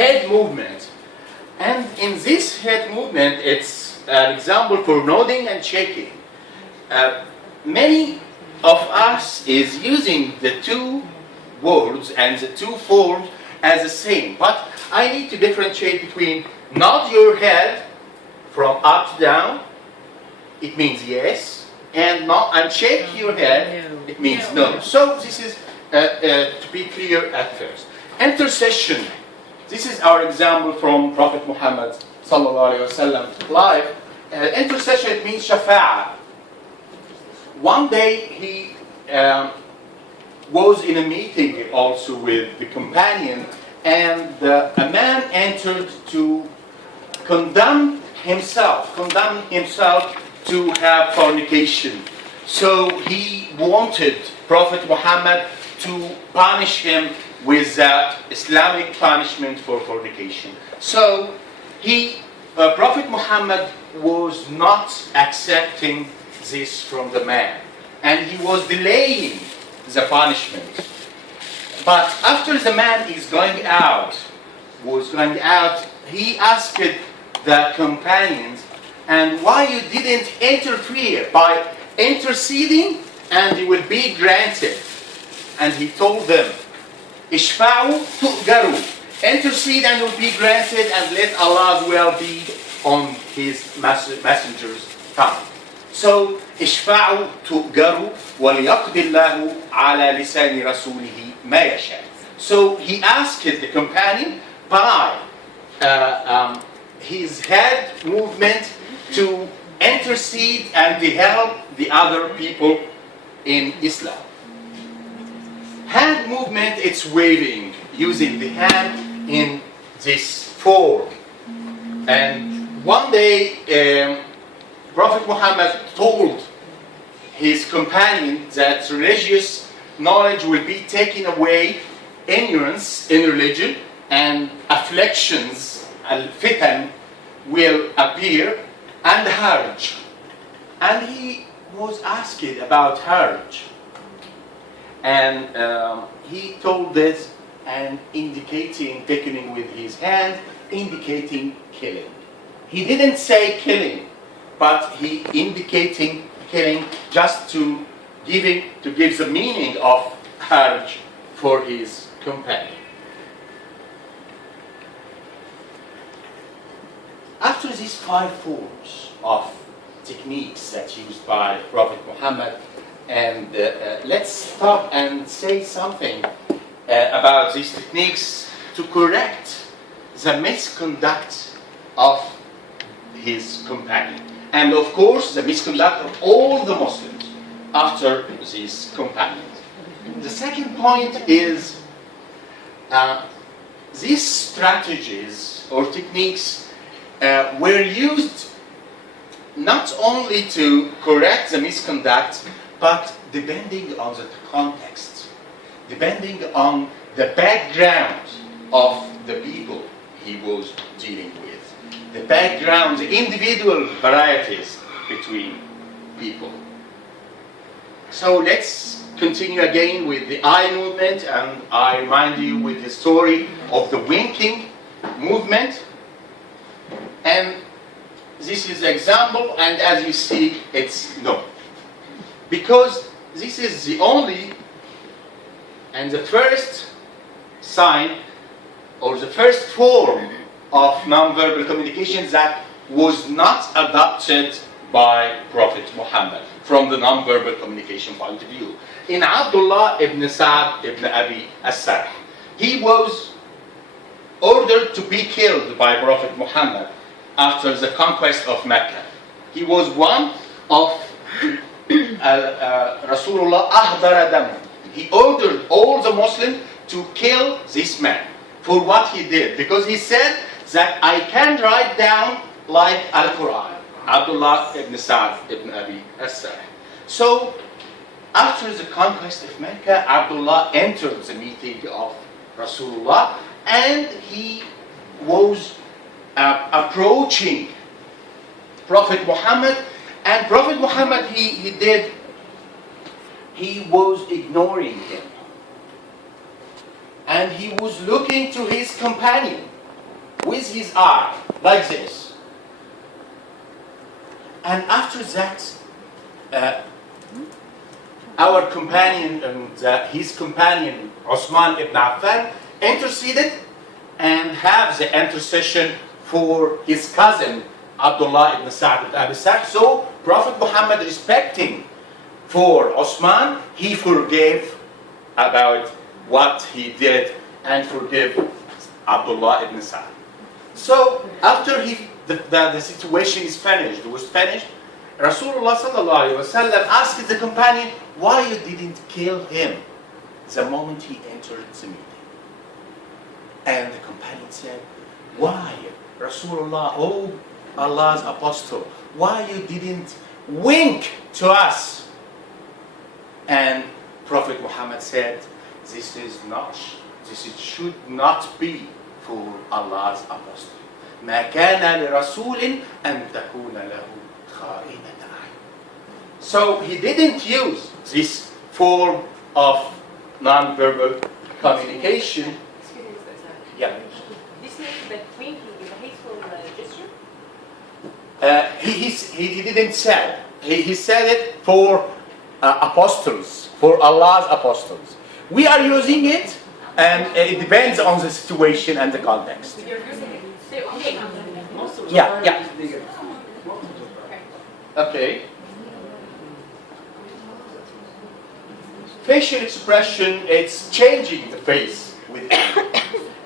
head movement. And in this head movement, it's an example for nodding and shaking. Many of us is using the two words and the two forms as the same, but I need to differentiate between nod your head from up to down, it means yes, and shake your head, it means no. So this is to be clear at first. Intercession. This is our example from Prophet Muhammad sallallahu alaihi wasallam life. Intercession, it means shafa'a. One day he was in a meeting also with the companion, and a man entered to condemn himself to have fornication. So he wanted Prophet Muhammad to punish him with that Islamic punishment for fornication. So Prophet Muhammad was not accepting this from the man, and he was delaying the punishment. But after the man was going out, he asked the companions, and why you didn't interfere by interceding, and it will be granted. And he told them, Ishfa'u tu'garu, intercede and will be granted, and let Allah's will be on his messenger's tongue. So, Ishfa'u tu'garu وَلِيَقْضِ اللَّهُ عَلَى لِسَانِ رَسُولِهِ مَا يَشَاءُ. So he asked the companion by his head movement to intercede and to help the other people in Islam. Hand movement, it's waving, using the hand in this form. And one day, Prophet Muhammad told his companion that religious knowledge will be taken away, ignorance in religion, and afflictions, al-fitan, will appear, and Hajj. And he was asked about Hajj. And he told this and indicating, beckoning with his hand, indicating killing. He didn't say killing, but he indicating killing just to give the meaning of Hajj for his companion. After these 5 forms of techniques that used by Prophet Muhammad, and let's stop and say something about these techniques to correct the misconduct of his companion, and of course the misconduct of all the Muslims after these companions. The second point is these strategies or techniques were used not only to correct the misconduct, but depending on the context, depending on the background of the people he was dealing with, the background, the individual varieties between people. So let's continue again with the eye movement, and I remind you with the story of the winking movement. And this is the example, and as you see, it's no. Because this is the only and the first sign or the first form of nonverbal communication that was not adopted by Prophet Muhammad from the nonverbal communication point of view. In Abdullah ibn Sa'd ibn Abi as-Sarh, he was ordered to be killed by Prophet Muhammad after the conquest of Mecca. He was one of Rasulullah ahdara damu. He ordered all the Muslims to kill this man for what he did, because he said that I can write down like Al-Quran. Abdullah ibn Sa'd ibn Abi as-Sarh. So after the conquest of Mecca, Abdullah entered the meeting of Rasulullah, and he was approaching Prophet Muhammad, and Prophet Muhammad he was ignoring him, and he was looking to his companion, with his eye, like this. And after that, our companion and his companion, Osman ibn Affan, interceded and have the intercession for his cousin, Abdullah ibn Sa'd ibn Abi Sa'd. So Prophet Muhammad, respecting for Osman, he forgave about what he did and forgive Abdullah ibn Sa'd. So after the situation was finished, Rasulullah sallallahu alaihi wasallam asked the companion, why you didn't kill him the moment he entered the meeting? And the companion said, why, Rasulullah, oh Allah's apostle, why you didn't wink to us? And Prophet Muhammad said, this should not be for Allah's apostle. ما كان لرسول أن تكون له خائنة أعين. So he didn't use this form of non-verbal communication. Excuse me, sir. Yeah. This means that winking is a hateful gesture? He didn't say. He said it for apostles, for Allah's apostles. We are using it, and it depends on the situation and the context. You're using it. Say, okay. Yeah. Okay. Facial expression, it's changing the face with it.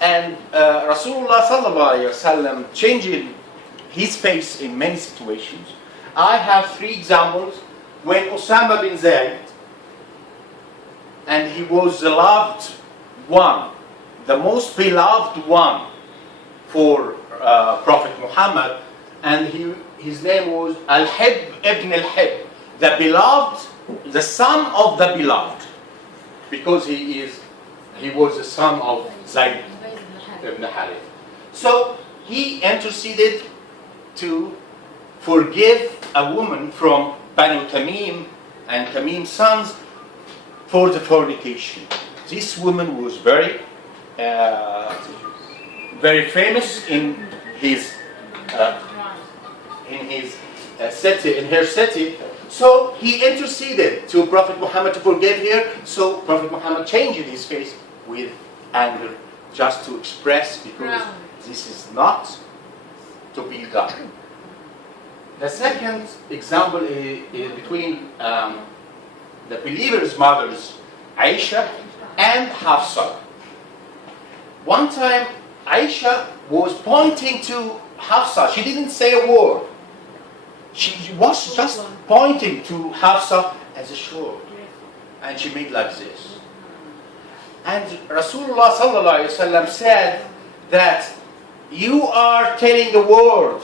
And Rasulullah sallallahu alaihi wasallam changing his face in many situations. I have 3 examples. When Osama bin Zayd, and he was the loved one, the most beloved one for Prophet Muhammad, and his name was Al-Hib ibn Al-Hib, the beloved, the son of the beloved, because he was the son of Zayd ibn Harith. So he interceded to forgive a woman from Banu Tamim and Tamim's sons for the fornication. This woman was very famous in her city. So he interceded to Prophet Muhammad to forgive her. So Prophet Muhammad changed his face with anger, just to express, because this is not to be done. The second example is between the believers' mothers, Aisha and Hafsa. One time, Aisha was pointing to Hafsa. She didn't say a word. She was just pointing to Hafsa as a sword. And she made like this. And Rasulullah sallallahu alaihi wasallam said that you are telling a word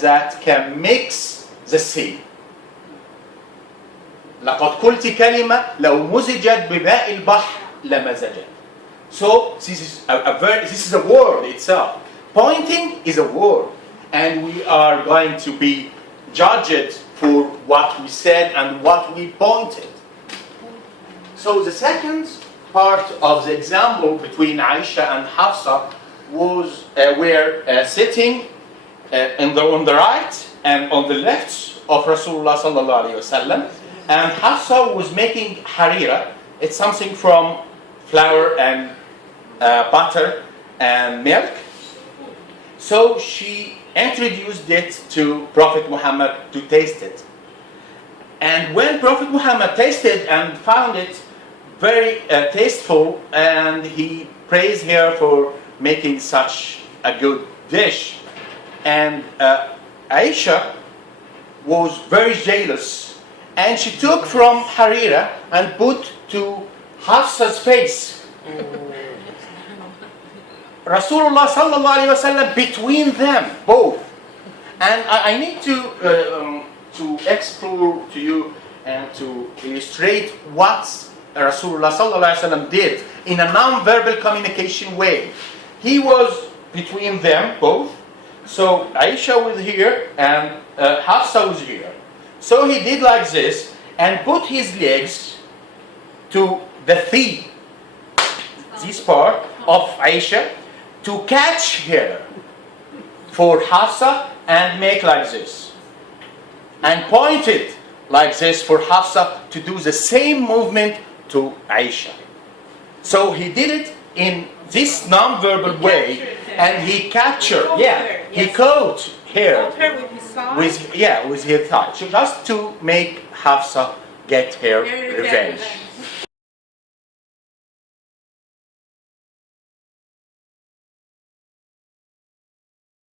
that can mix the sea. لقد قلت كلمة لو مزجت بماء البحر لمزجت. So this is a word itself. Pointing is a word, and we are going to be judged for what we said and what we pointed. So the second part of the example between Aisha and Hafsa was where sitting on the right and on the left of Rasulullah sallallahu alaihi wasallam, and Hafsa was making harira. It's something from flour and butter and milk. So she introduced it to Prophet Muhammad to taste it. And when Prophet Muhammad tasted and found it very tasteful, and he praised her for making such a good dish. And Aisha was very jealous, and she took from harira and put to Hafsa's face. Rasulullah sallallahu alaihi wasallam between them both. And I need to explore to you and to illustrate what Rasulullah sallallahu alaihi wasallam did in a non-verbal communication way. He was between them both. So Aisha was here and Hafsa was here. So he did like this and put his legs to the feet, this part of Aisha, to catch her for Hafsa and make like this. And pointed like this for Hafsa to do the same movement to Aisha. So he did it in this non-verbal way, and he captured, he caught her Hold her with his side. with his thigh, so just to make Hafsa get her revenge.